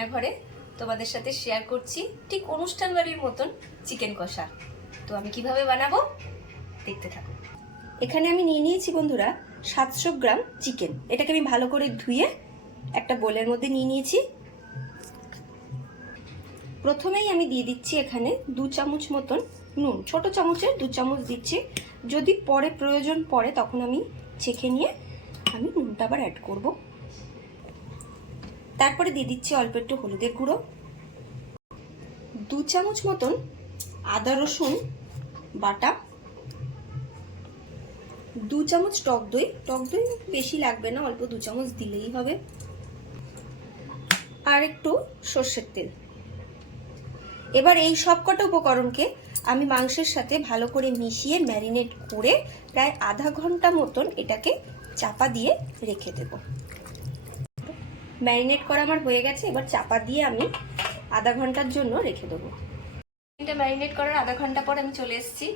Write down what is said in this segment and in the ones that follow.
রান্নাঘরে তোমাদের সাথে শেয়ার করছি ঠিক অনুষ্ঠান বাড়ির মতন চিকেন কষা। তো আমি কিভাবে বানাবো দেখতে থাকো। এখানে আমি নিয়ে নিয়েছি বন্ধুরা 700 গ্রাম চিকেন। এটাকে আমি ভালো করে ধুয়ে একটা বোলের মধ্যে নিয়ে নিয়েছি। প্রথমেই আমি দিয়ে দিচ্ছি এখানে 2 চামচ মতন নুন, ছোট চামচের 2 চামচ দিচ্ছি। যদি পরে প্রয়োজন পড়ে তখন আমি চেখে নিয়ে আমি নুনটা আবার অ্যাড করব। তারপরে দিয়ে দিচ্ছি অল্প একটু হলুদের গুঁড়ো, 2 চামচ মতন আদা রসুন বাটা, 2 চামচ টক দই। টক দই বেশি লাগবে না, অল্প 2 চামচ দিলেই হবে। আর একটু সর্ষের তেল। এবার এই সবকটা উপকরণকে আমি মাংসের সাথে ভালো করে মিশিয়ে ম্যারিনেট করে প্রায় আধা ঘন্টা মতন এটাকে চাপা দিয়ে রেখে দেব। ম্যারিনেট করা আমার হয়ে গেছে, এবার চাপা দিয়ে আমি আধা ঘন্টার জন্য রেখে দেবো। এটা ম্যারিনেট করার আধা ঘন্টা পর আমি চলে এসেছি,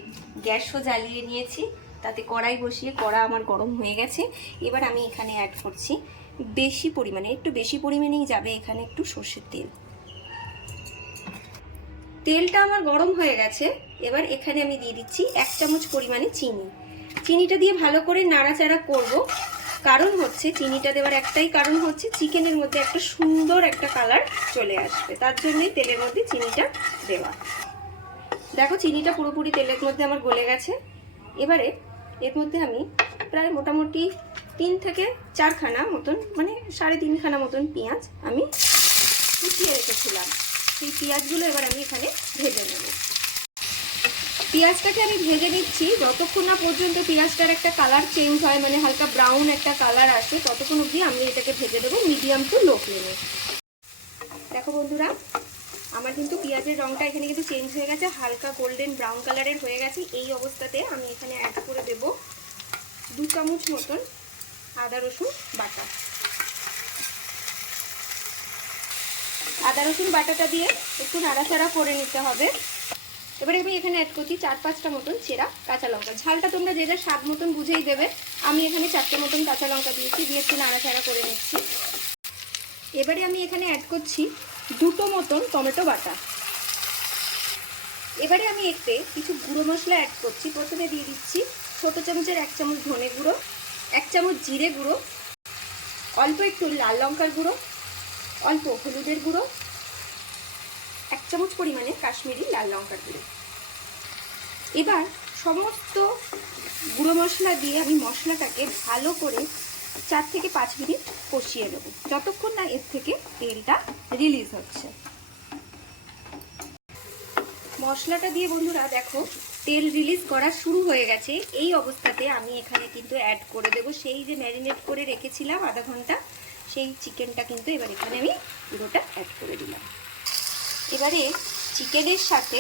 গ্যাসও জ্বালিয়ে নিয়েছি, তাতে কড়াই বসিয়ে কড়া আমার গরম হয়ে গেছে। এবার আমি এখানে অ্যাড করছি বেশি পরিমাণে, একটু বেশি পরিমাণেই যাবে এখানে একটু সর্ষের তেল। তেলটা আমার গরম হয়ে গেছে। এবার এখানে আমি দিয়ে দিচ্ছি 1 চামচ পরিমাণে চিনি। চিনিটা দিয়ে ভালো করে নাড়াচাড়া করব। কারণ হচ্ছে চিনিটা দেওয়ার একটাই কারণ হচ্ছে চিকেনের মধ্যে একটা সুন্দর একটা কালার চলে আসবে, তার জন্যই তেলের মধ্যে চিনিটা দেওয়া। দেখো চিনিটা পুরোপুরি তেলের মধ্যে আমার গলে গেছে। এবারে এর মধ্যে আমি প্রায় মোটামুটি 3 থেকে 4 খানা মতন, মানে 3.5 খানা মতন পেঁয়াজ আমি কুচিয়ে রেখেছিলাম। সেই পেঁয়াজগুলো এবার আমি এখানে ভেজে নেব। পেঁয়াজটাকে আমি ভেজে নিচ্ছি যতক্ষণ না পর্যন্ত পেঁয়াজটার একটা কালার চেঞ্জ হয়, মানে হালকা ব্রাউন একটা কালার আসে, ততক্ষণ অবধি আমি এটাকে ভেজে দেবো মিডিয়াম টু লো ফ্লেমে। দেখো বন্ধুরা, আমার কিন্তু পেঁয়াজের রঙটা এখানে কিন্তু চেঞ্জ হয়ে গেছে, হালকা গোল্ডেন ব্রাউন কালারের হয়ে গেছে। এই অবস্থাতে আমি এখানে অ্যাড করে দেব 2 চামচ মতন আদা রসুন বাটা। আদা রসুন বাটাটা দিয়ে একটু নাড়াচাড়া করে নিতে হবে। এবারে আমি এখানে অ্যাড করছি 4-5টা মতন চেরা কাঁচা লঙ্কা। ঝালটা তোমরা যে যার স্বাদ মতন বুঝেই দেবে। আমি এখানে 4টে মতন কাঁচা লঙ্কা দিয়েছি, দিয়ে একটু নাড়াচাড়া করে নিচ্ছি। এবারে আমি এখানে অ্যাড করছি 2টো মতন টমেটো বাটা। এবারে আমি এতে কিছু গুঁড়ো মশলা অ্যাড করছি। প্রথমে দিয়ে দিচ্ছি ছোটো চামচের 1 চামচ ধনে গুঁড়ো, 1 চামচ জিরে গুঁড়ো, অল্প একটু লাল লঙ্কার গুঁড়ো, অল্প হলুদের গুঁড়ো, 1 চামচ পরিমাণে কাশ্মীরি লাল লঙ্কার গুঁড়ো। এবার সমস্ত গুঁড়ো মশলা দিয়ে আমি মশলাটাকে ভালো করে 4 থেকে 5 মিনিট কষিয়ে নেব, যতক্ষণ না এর থেকে তেলটা রিলিজ হচ্ছে। মশলাটা দিয়ে বন্ধুরা দেখো তেল রিলিজ করা শুরু হয়ে গেছে। এই অবস্থাতে আমি এখানে কিন্তু অ্যাড করে দেব সেই যে ম্যারিনেট করে রেখেছিলাম আধা ঘন্টা, সেই চিকেনটা কিন্তু এবার এখানে আমি পুরোটা অ্যাড করে দিলাম। এবারে চিকেনের সাথে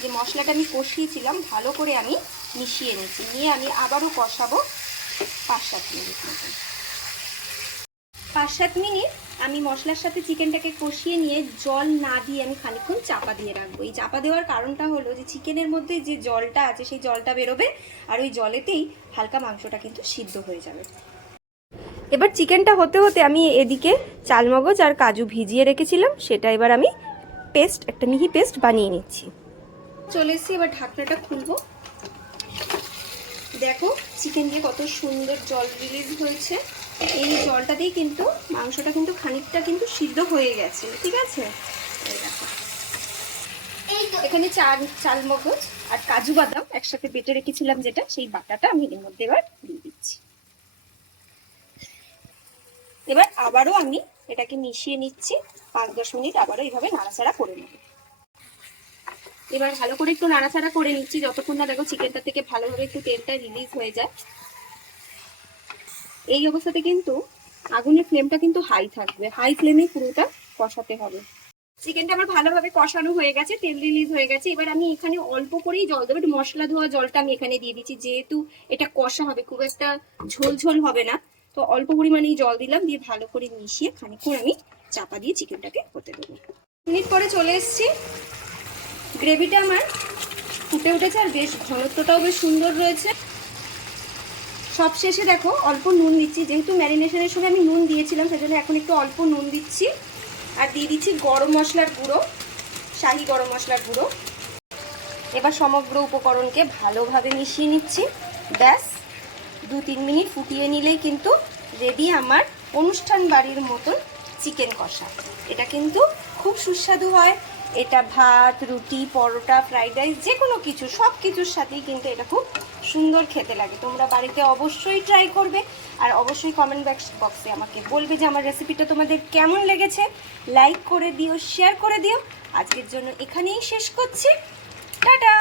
যে মশলাটা আমি কষিয়েছিলাম ভালো করে আমি মিশিয়ে নিচ্ছি, নিয়ে আমি আবারও কষাবো 5-7 মিনিট মতন। 5-7 মিনিট আমি মশলার সাথে চিকেনটাকে কষিয়ে নিয়ে জল না দিয়ে আমি খানিকক্ষণ চাপা দিয়ে রাখবো। এই চাপা দেওয়ার কারণটা হলো যে চিকেনের মধ্যে যে জলটা আছে সেই জলটা বেরোবে, আর ওই জলেতেই হালকা মাংসটা কিন্তু সিদ্ধ হয়ে যাবে। এবার চিকেনটা হতে হতে আমি এদিকে চালমগজ আর কাজু ভিজিয়ে রেখেছিলাম, সেটা এবার আমি একটা মিহি পেস্ট বানিয়ে নিচ্ছি। চলে এসেছি, এবার ঢাকনাটা খুলবো। দেখো চিকেন দিয়ে কত সুন্দর জল রিলিজ হয়েছে। এই জলটা দিয়ে কিন্তু মাংসটা কিন্তু খানিকটা কিন্তু সিদ্ধ হয়ে গেছে, ঠিক আছে। এই দেখো এখানে চালমগজ আর কাজু বাদাম একসাথে বেটে রেখেছিলাম যেটা, সেই বাটাটা আমি এর মধ্যে এবার দিয়ে দিচ্ছি। এবার আবারও আমি এটাকে মিশিয়ে নিচ্ছি 5-10 মিনিট, আবারও এইভাবে নাড়াচাড়া করে নেব। এবার ভালো করে একটু নাড়াচাড়া করে নিচ্ছি যতক্ষণ না দেখো চিকেনটা থেকে ভালোভাবে একটু তেলটা রিলিজ হয়ে যায়। এই অবস্থাতে কিন্তু আগুনের ফ্লেমটা কিন্তু হাই থাকবে, হাই ফ্লেমে পুরোটা কষাতে হবে। চিকেনটা আমার ভালোভাবে কষানো হয়ে গেছে, তেল রিলিজ হয়ে গেছে। এবার আমি এখানে অল্প করেই জল দেবো, একটু মশলা ধোয়া জলটা আমি এখানে দিয়ে দিচ্ছি, যেহেতু এটা কষা হবে, খুব একটা ঝোল ঝোল হবে না, তো অল্প পরিমাণেই জল দিলাম, দিয়ে ভালো করে মিশিয়ে খানিকক্ষণ আমি চাপা দিয়ে চিকেনটাকে হতে দেবো। মিনিট পরে চলে এসেছি, গ্রেভিটা আমার ফুটে উঠেছে আর বেশ ঘনত্বটাও বেশ সুন্দর রয়েছে। সব শেষে দেখো অল্প নুন দিচ্ছি, যেহেতু ম্যারিনেশনের সময় আমি নুন দিয়েছিলাম সেজন্য এখন একটু অল্প নুন দিচ্ছি। আর দিয়ে দিচ্ছি গরম মশলার গুঁড়ো, শাহি গরম মশলার গুঁড়ো। এবার সমগ্র উপকরণকে ভালোভাবে মিশিয়ে নিচ্ছি। ব্যাস 2-3 মিনিট ফুটিয়ে নিলেই কিন্তু রেডি আমার অনুষ্ঠান বাড়ির মতন চিকেন কষা। এটা কিন্তু খুব সুস্বাদু হয়। এটা ভাত, রুটি, পরোটা, ফ্রাইড রাইস যে কোনো কিছু, সব কিছুর সাথেই কিন্তু এটা খুব সুন্দর খেতে লাগে। তোমরা বাড়িতে অবশ্যই ট্রাই করবে আর অবশ্যই কমেন্ট বক্সে আমাকে বলবে যে আমার রেসিপিটা তোমাদের কেমন লেগেছে। লাইক করে দিও, শেয়ার করে দিও। আজকের জন্য এখানেই শেষ করছি। টাটা।